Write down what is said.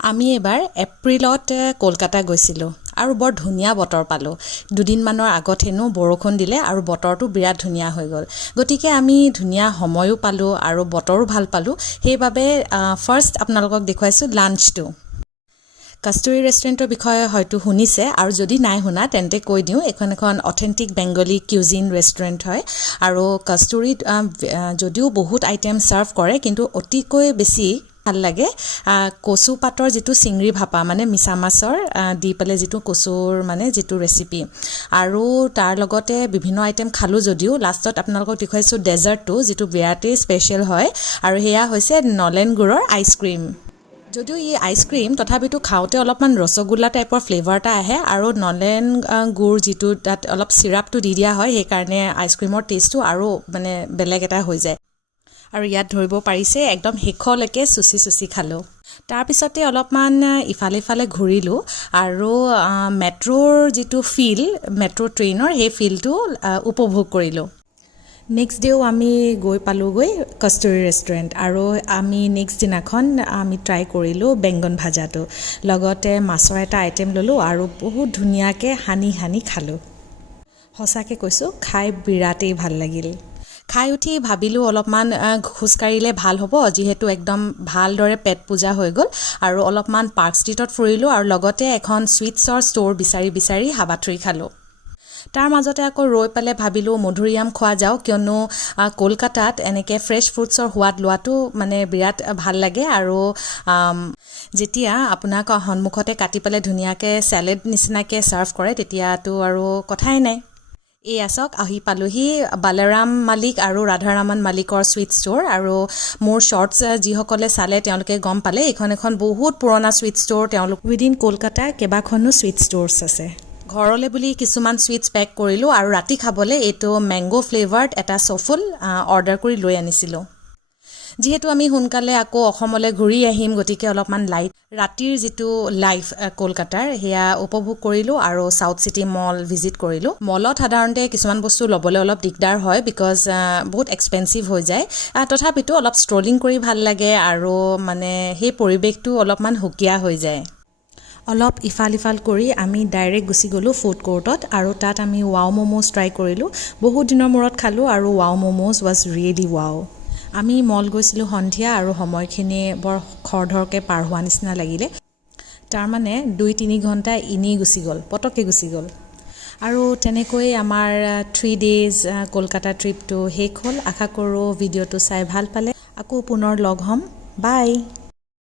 আমি এবাৰ এপ্ৰিলত কলকাতা গৈছিলোঁ আৰু বৰ ধুনীয়া বতৰ পালোঁ। দুদিনমানৰ আগত হেনো বৰষুণ দিলে আৰু বতৰটো বিৰাট ধুনীয়া হৈ গ'ল। গতিকে আমি ধুনীয়া সময়ো পালোঁ আৰু বতৰো ভাল পালোঁ। সেইবাবে ফাৰ্ষ্ট আপোনালোকক দেখুৱাইছোঁ লাঞ্চটো। কস্তুৰী ৰেষ্টুৰেণ্টৰ বিষয়ে হয়তো শুনিছে, আৰু যদি নাই শুনা তেন্তে কৈ দিওঁ, এখন অথেণ্টিক বেংগলী কিউজিন ৰেষ্টুৰেণ্ট হয়। আৰু কস্তুৰীত যদিও বহুত আইটেম ছাৰ্ভ কৰে, কিন্তু অতিকৈ বেছি ভাল লাগে কচু পাতৰ যিটো চিংৰি ভাপা, মানে মিছা মাছৰ দি পেলাই যিটো কচুৰ মানে যিটো ৰেচিপি, আৰু তাৰ লগতে বিভিন্ন আইটেম খালোঁ যদিও লাষ্টত আপোনালোকক দেখুৱাইছোঁ ডেজাৰ্টটো, যিটো বিৰাটেই স্পেচিয়েল হয়, আৰু সেয়া হৈছে নলেন গুড়ৰ আইচক্ৰীম। যদিও ই আইচক্ৰীম, তথাপিতো খাওঁতে অলপমান ৰসগোল্লা টাইপৰ ফ্লেভাৰ এটা আহে, আৰু নলেন গুড় যিটো তাত অলপ চিৰাপটো দি দিয়া হয়, সেইকাৰণে আইচক্ৰীমৰ টেষ্টটো আৰু মানে বেলেগ এটা হৈ যায়। আৰু ইয়াত ধৰিব পাৰিছে একদম শেষলৈকে চুচি খালোঁ। তাৰপিছতে অলপমান ইফালে সিফালে ঘূৰিলোঁ আৰু মেট্ৰ'ৰ যিটো ফিল, মেট্ৰ' ট্ৰেইনৰ সেই ফিলটো উপভোগ কৰিলোঁ। নেক্সট ডেও আমি গৈ পালোঁগৈ কস্তুৰী ৰেষ্টুৰেণ্ট, আৰু আমি নেক্সট দিনাখন আমি ট্ৰাই কৰিলোঁ বেংগন ভাজাটো, লগতে মাছৰ এটা আইটেম ল'লোঁ আৰু বহুত ধুনীয়াকৈ সানি খালোঁ। সঁচাকৈ কৈছোঁ, খাই বিৰাটেই ভাল লাগিল। খাই উঠি ভাবিলোঁ অলপমান খোজকাঢ়িলে ভাল হ'ব, যিহেতু একদম ভালদৰে পেট পূজা হৈ গ'ল, আৰু অলপমান পাৰ্ক ষ্ট্ৰীটত ফুৰিলোঁ, আৰু লগতে এখন চুইটছৰ ষ্ট'ৰ বিচাৰি হাবাথুৰি খালোঁ। তাৰ মাজতে আকৌ ৰৈ পেলাই ভাবিলোঁ মধুৰিআম খোৱা যাওক, কিয়নো কলকাতাত এনেকৈ ফ্ৰেছ ফ্ৰুটছৰ সোৱাদ লোৱাটো মানে বিৰাট ভাল লাগে। আৰু যেতিয়া আপোনাক সন্মুখতে কাটি পেলাই ধুনীয়াকৈ চেলেড নিচিনাকৈ ছাৰ্ভ কৰে, তেতিয়াতো আৰু কথাই নাই। এই আছক আহি পালোঁহি বালাৰাম মালিক আৰু ৰাধাৰামন মালিকৰ চুইট ষ্ট'ৰ। আৰু মোৰ শ্বৰ্টছ যিসকলে চালে তেওঁলোকে গম পালে, এইখন এখন বহুত পুৰণা চুইট ষ্ট'ৰ। তেওঁলোক উইদিন কলকাতাৰ কেইবাখনো চুইট ষ্ট'ৰ্ছ আছে। ঘৰলৈ বুলি কিছুমান চুইটছ পেক কৰিলোঁ, আৰু ৰাতি খাবলৈ এইটো মেংগ' ফ্লেভাৰ্ড এটা চফুল অৰ্ডাৰ কৰি লৈ আনিছিলোঁ। যিহেতু আমি সোনকালে আকৌ অসমলৈ ঘূৰি আহিম, গতিকে অলপমান ৰাতিৰ যিটো লাইফ কলকাতাৰ সেয়া উপভোগ কৰিলোঁ, আৰু চাউথ চিটি মল ভিজিট কৰিলোঁ। মলত সাধাৰণতে কিছুমান বস্তু ল'বলৈ অলপ দিগদাৰ হয়, বিকজ বহুত এক্সপেঞ্চিভ হৈ যায়। তথাপিতো অলপ ষ্ট্ৰলিং কৰি ভাল লাগে, আৰু মানে সেই পৰিৱেশটো অলপমান সুকীয়া হৈ যায়। অলপ ইফাল সিফাল কৰি আমি ডাইৰেক্ট গুচি গ'লোঁ ফুড কৰ্টত, আৰু তাত আমি ৱাও ম'ম'জ ট্ৰাই কৰিলোঁ। বহুত দিনৰ মূৰত খালোঁ, আৰু wow momos was really wow. আমি মল গৈছিলোঁ সন্ধিয়া, আৰু সময়খিনি বৰ খৰধৰকৈ পাৰ হোৱা নিচিনা লাগিলে। তাৰমানে 2-3 ঘণ্টা এনেই গুচি গ'ল, পটককৈ গুচি গ'ল। আৰু তেনেকৈ আমাৰ 3 days কলকাতা ট্ৰিপটো শেষ হ'ল। আশা কৰোঁ ভিডিঅ'টো চাই ভাল পালে। আকৌ পুনৰ লগ হ'ম। বাই।